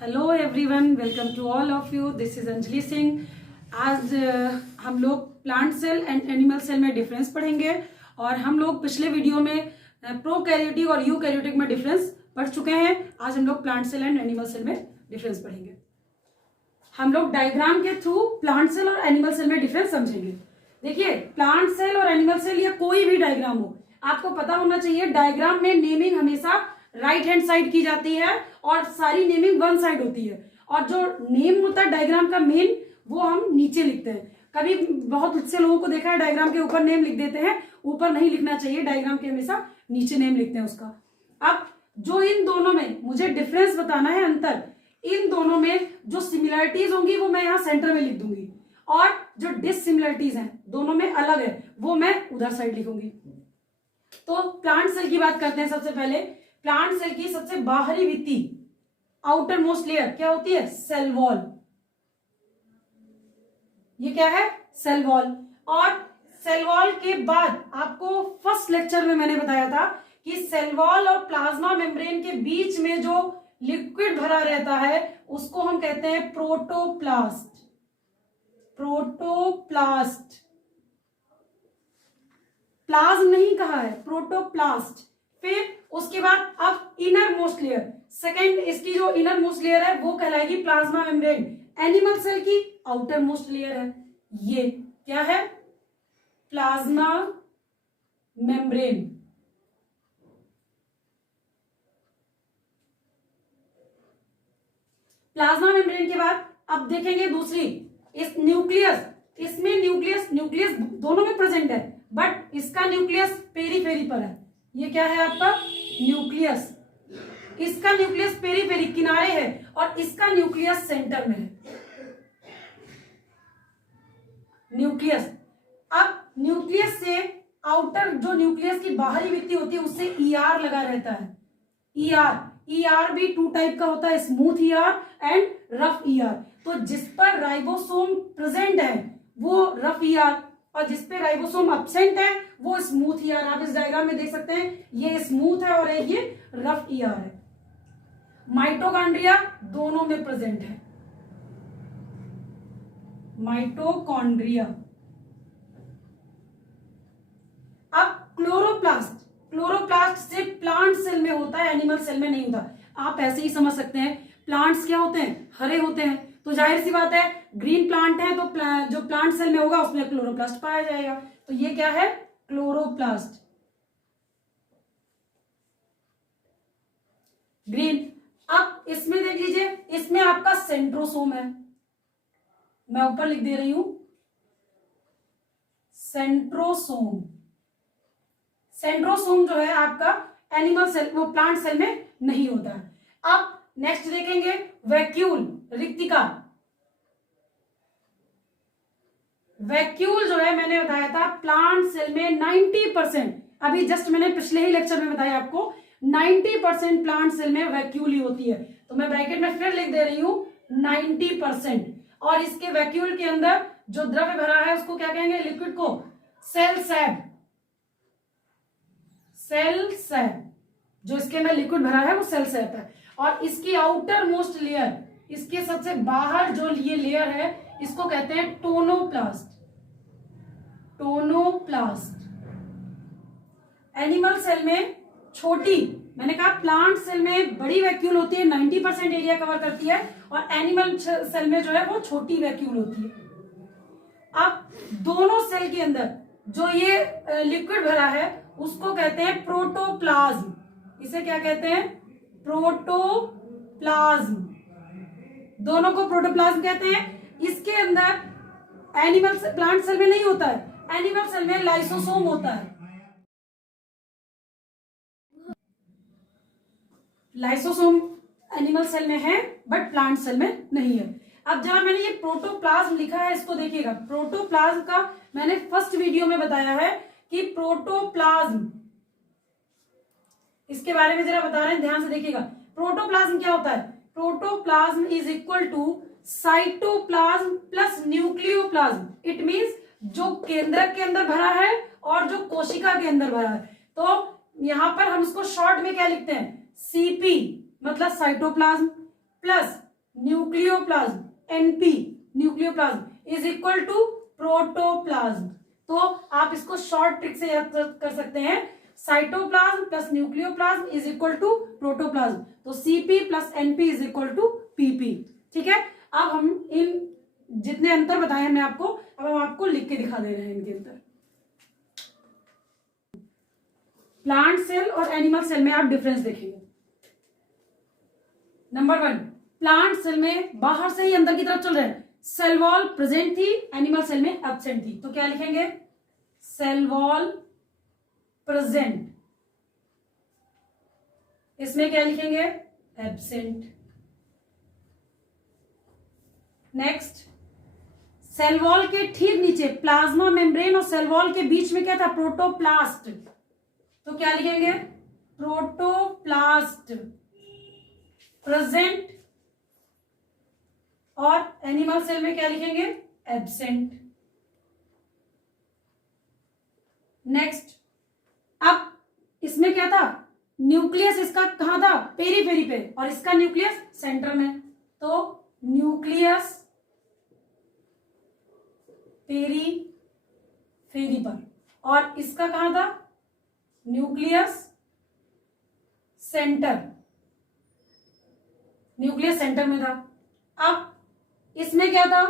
Hello everyone, welcome to all of you. This is Anjali Singh. आज हम लोग plant cell and animal cell में difference पढ़ेंगे और हम लोग पिछले वीडियो में प्रोकैरियोटिक और यूकैरियोटिक में डिफरेंस पढ़ चुके हैं। आज हम लोग plant cell and animal cell में डिफरेंस पढ़ेंगे। हम लोग डायग्राम के थ्रू प्लांट सेल और एनिमल सेल में डिफरेंस समझेंगे। देखिए, प्लांट सेल और एनिमल सेल या कोई भी डायग्राम हो, आपको पता होना चाहिए डायग्राम में नेमिंग हमेशा राइट हैंड साइड की जाती है और सारी नेमिंग वन साइड होती है, और जो नेम होता है डायग्राम का मेन वो हम नीचे लिखते हैं। कभी बहुत से लोगों को देखा है डायग्राम के ऊपर नेम लिख देते हैं, ऊपर नहीं लिखना चाहिए, डायग्राम के हमेशा नीचे नेम लिखते हैं उसका। अब जो इन दोनों में मुझे डिफरेंस बताना है, अंतर, इन दोनों में जो सिमिलरिटीज होंगी वो मैं यहाँ सेंटर में लिख दूंगी, और जो डिससिमिलरिटीज हैं दोनों में अलग है वो मैं उधर साइड लिखूंगी। तो प्लांट सेल की बात करते हैं। सबसे पहले प्लांट सेल की सबसे बाहरी भित्ति, आउटर मोस्ट लेयर क्या होती है? Cell wall. ये क्या है? Cell wall. और सेल वॉल के बाद आपको फर्स्ट लेक्चर में मैंने बताया था कि सेल वॉल और प्लाज्मा मेम्ब्रेन के बीच में जो लिक्विड भरा रहता है उसको हम कहते हैं प्रोटोप्लास्ट। प्रोटोप्लास्ट, प्लाज्म नहीं कहा है, प्रोटोप्लास्ट। फिर उसके बाद अब इनर मोस्ट लेयर, सेकेंड इसकी जो इनर मोस्ट लेयर है वो कहलाएगी प्लाज्मा मेम्ब्रेन। एनिमल सेल की आउटर मोस्ट लेयर है, ये क्या है? Plasma membrane. प्लाज्मा मेम्ब्रेन के बाद अब देखेंगे दूसरी, इस न्यूक्लियस, इसमें न्यूक्लियस दोनों में प्रेजेंट है, बट इसका न्यूक्लियस पेरीफेरी पर है। ये क्या है आपका? न्यूक्लियस। इसका न्यूक्लियस पेरीफेरी किनारे है और इसका न्यूक्लियस सेंटर में है। न्यूक्लियस, अब न्यूक्लियस से आउटर जो न्यूक्लियस की बाहरी भित्ति होती है उससे ईआर लगा रहता है। ईआर भी टू टाइप का होता है, smooth ER and rough ER. तो जिस पर राइबोसोम प्रेजेंट है वो रफ ईआर, और जिस पे राइबोसोम एब्सेंट है वो स्मूथ ईआर। आप इस डायग्राम में देख सकते हैं, ये स्मूथ है और ये रफ ईआर है। माइटोकॉन्ड्रिया दोनों में प्रेजेंट है। माइटोकॉन्ड्रिया। अब क्लोरोप्लास्ट, क्लोरोप्लास्ट से प्लांट सेल में होता है, एनिमल सेल में नहीं होता। आप ऐसे ही समझ सकते हैं, प्लांट्स क्या होते हैं? हरे होते हैं, तो जाहिर सी बात है ग्रीन प्लांट है तो जो प्लांट सेल में होगा उसमें क्लोरोप्लास्ट पाया जाएगा। तो ये क्या है? Chloroplast, green. अब इसमें देख लीजिए, इसमें आपका सेंट्रोसोम है, मैं ऊपर लिख दे रही हूं सेंट्रोसोम। सेंट्रोसोम जो है आपका एनिमल सेल, वो प्लांट सेल में नहीं होता है। अब नेक्स्ट देखेंगे वैक्यूल, रिक्तिका। वैक्यूल जो है मैंने बताया था प्लांट सेल में 90%, अभी जस्ट मैंने पिछले ही लेक्चर में बताया आपको, 90% प्लांट सेल में वैक्यूल ही होती है। तो मैं ब्रैकेट में फिर लिख दे रही हूं 90%। और इसके वैक्यूल के अंदर जो द्रव्य भरा है उसको क्या कहेंगे? लिक्विड को सेल सैप। सेल सैप, जो इसके अंदर लिक्विड भरा है वो सेल सैप है। और इसकी आउटर मोस्ट लेयर, इसके सबसे बाहर जो ये लेयर है इसको कहते हैं टोनोप्लास्ट। टोनोप्लास्ट। एनिमल सेल में छोटी, मैंने कहा प्लांट सेल में बड़ी वैक्यूल होती है, 90% एरिया कवर करती है, और एनिमल सेल में जो है वो छोटी वैक्यूल होती है। अब दोनों सेल के अंदर जो ये लिक्विड भरा है उसको कहते हैं प्रोटोप्लाज्म। इसे क्या कहते हैं? प्रोटोप्लाज्म। दोनों को प्रोटोप्लाज्म कहते हैं। इसके अंदर एनिमल प्लांट सेल में नहीं होता है, एनिमल सेल में लाइसोसोम होता है। लाइसोसोम एनिमल सेल में है बट प्लांट सेल में नहीं है। अब जहां मैंने ये प्रोटोप्लाज्म लिखा है इसको देखिएगा, प्रोटोप्लाज्म का मैंने फर्स्ट वीडियो में बताया है कि प्रोटोप्लाज्म, इसके बारे में जरा बता रहे हैं, ध्यान से देखिएगा। प्रोटोप्लाज्म क्या होता है? Protoplasm is equal to cytoplasm plus nucleoplasm. It means जो केंद्रक के अंदर भरा है और जो कोशिका के अंदर भरा है। तो यहां पर हम उसको शॉर्ट में क्या लिखते हैं? सीपी, मतलब cytoplasm, plus nucleoplasm, NP nucleoplasm is equal to protoplasm. तो आप इसको शॉर्ट ट्रिक से याद कर सकते हैं, cytoplasm plus nucleoplasm is equal to protoplasm. तो CP plus NP is equal to PP. ठीक है, अब हम इन जितने अंतर बताए मैं आपको, अब हम आपको लिख के दिखा दे रहे हैं इनके अंतर। प्लांट सेल और एनिमल सेल में आप डिफरेंस देखेंगे। नंबर 1, प्लांट सेल में बाहर से ही अंदर की तरफ चल रहे हैं, सेल वॉल प्रेजेंट थी, एनिमल सेल में एब्सेंट थी। तो क्या लिखेंगे, सेल वॉल प्रेजेंट, इसमें क्या लिखेंगे, एब्सेंट। नेक्स्ट, सेल वॉल के ठीक नीचे प्लाज्मा मेम्ब्रेन और सेल वॉल के बीच में क्या था, प्रोटोप्लास्ट। तो क्या लिखेंगे, प्रोटोप्लास्ट प्रेजेंट, और एनिमल सेल में क्या लिखेंगे, एब्सेंट। नेक्स्ट, अब इसमें क्या था, न्यूक्लियस इसका कहां था, पेरीफेरी पे, और इसका न्यूक्लियस सेंटर में। तो न्यूक्लियस पेरीफेरी पर, और इसका कहां था, न्यूक्लियस सेंटर, न्यूक्लियस सेंटर में था। अब इसमें क्या था,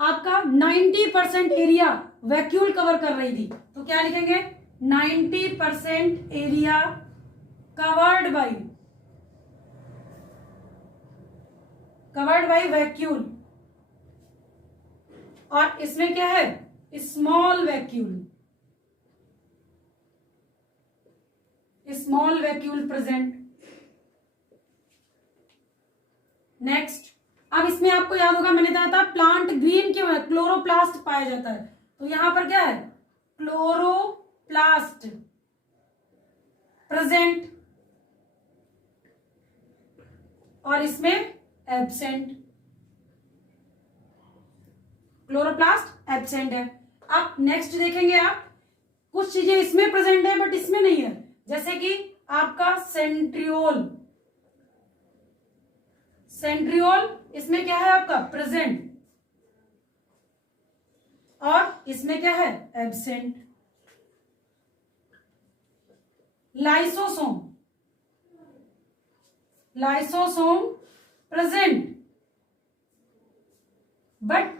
आपका 90% एरिया वैक्यूल कवर कर रही थी। तो क्या लिखेंगे, 90% एरिया कवर्ड बाय वैक्यूल, और इसमें क्या है, स्मॉल वैक्यूल प्रेजेंट। नेक्स्ट, अब इसमें आपको याद होगा मैंने बताया था प्लांट ग्रीन क्यों है, क्लोरोप्लास्ट पाया जाता है। तो यहां पर क्या है, क्लोरोप्लास्ट प्रेजेंट, और इसमें एब्सेंट, क्लोरोप्लास्ट एब्सेंट है। अब नेक्स्ट देखेंगे आप, कुछ चीजें इसमें प्रेजेंट है बट इसमें नहीं है, जैसे कि आपका सेंट्रियोल इसमें क्या है, आपका प्रेजेंट, और इसमें क्या है, absent. Lysosome present, but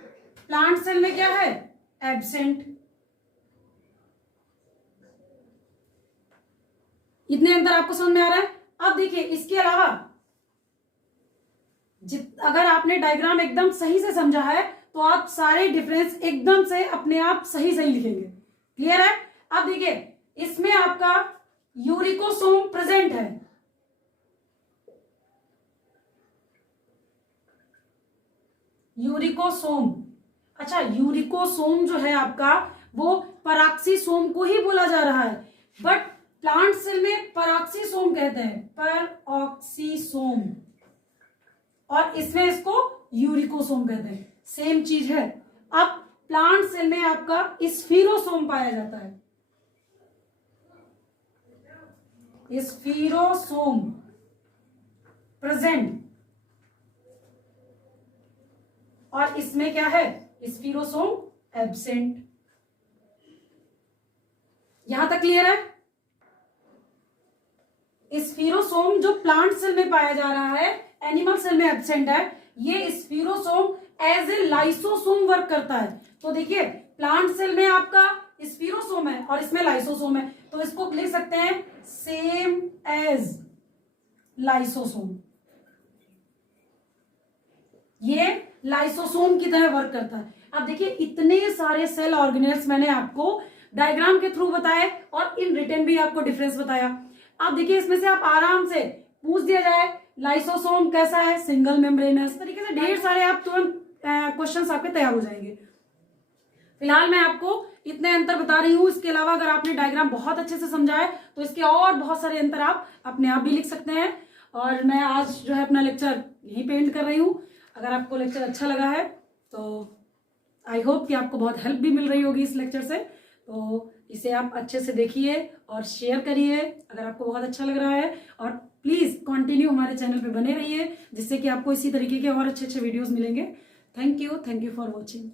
plant cell में क्या है, एब्सेंट। इतने अंतर आपको समझ में आ रहा है। अब देखिए, इसके अलावा अगर आपने डायग्राम एकदम सही से समझा है तो आप सारे डिफरेंस एकदम से अपने आप सही लिखेंगे। क्लियर है। अब देखिए, इसमें आपका यूरिकोसोम प्रेजेंट है, यूरिकोसोम। अच्छा, यूरिकोसोम जो है आपका, वो पराक्सीसोम को ही बोला जा रहा है, बट प्लांट सेल में पराक्सीसोम कहते हैं, परऑक्सीसोम, और इसमें इसको यूरिकोसोम कहते हैं, सेम चीज है। अब प्लांट सेल में आपका स्फीरोसोम पाया जाता है, स्फीरोसोम प्रेजेंट, और इसमें क्या है, स्फीरोसोम एब्सेंट। यहां तक क्लियर है। स्फीरोसोम जो प्लांट सेल में पाया जा रहा है, एनिमल सेल में एब्सेंट है, ये स्फीरोसोम एज ए लाइसोसोम वर्क करता है। तो देखिए, प्लांट सेल में आपका स्फीरोसोम है और इसमें लाइसोसोम है, तो इसको लिख सकते हैं सेम एज लाइसोसोम। ये लाइसोसोम की तरह वर्क करता है। अब देखिए, इतने सारे सेल ऑर्गेनेल्स मैंने आपको डायग्राम के थ्रू बताए और इन रिटर्न भी आपको डिफरेंस बताया। अब देखिए, इसमें से आप आराम से पूछ दिया जाए लाइसोसोम कैसा है, सिंगल मेम्ब्रेनस, तरीके से ढेर सारे आप तुरंत क्वेश्चंस आपके तैयार हो जाएंगे। फिलहाल मैं आपको इतने अंतर बता रही हूं, इसके अलावा अगर आपने डायग्राम बहुत अच्छे से समझा है तो इसके और बहुत सारे अंतर आप अपने आप भी लिख सकते हैं। और मैं आज जो है अपना लेक्चर यहीं पे एंड कर रही हूँ। अगर आपको लेक्चर अच्छा लगा है तो आई होप कि आपको बहुत हेल्प भी मिल रही होगी इस लेक्चर से, तो इसे आप अच्छे से देखिए और शेयर करिए अगर आपको बहुत अच्छा लग रहा है। और प्लीज कंटिन्यू हमारे चैनल पे बने रहिए, जिससे कि आपको इसी तरीके के और अच्छे अच्छे वीडियोस मिलेंगे। Thank you for watching.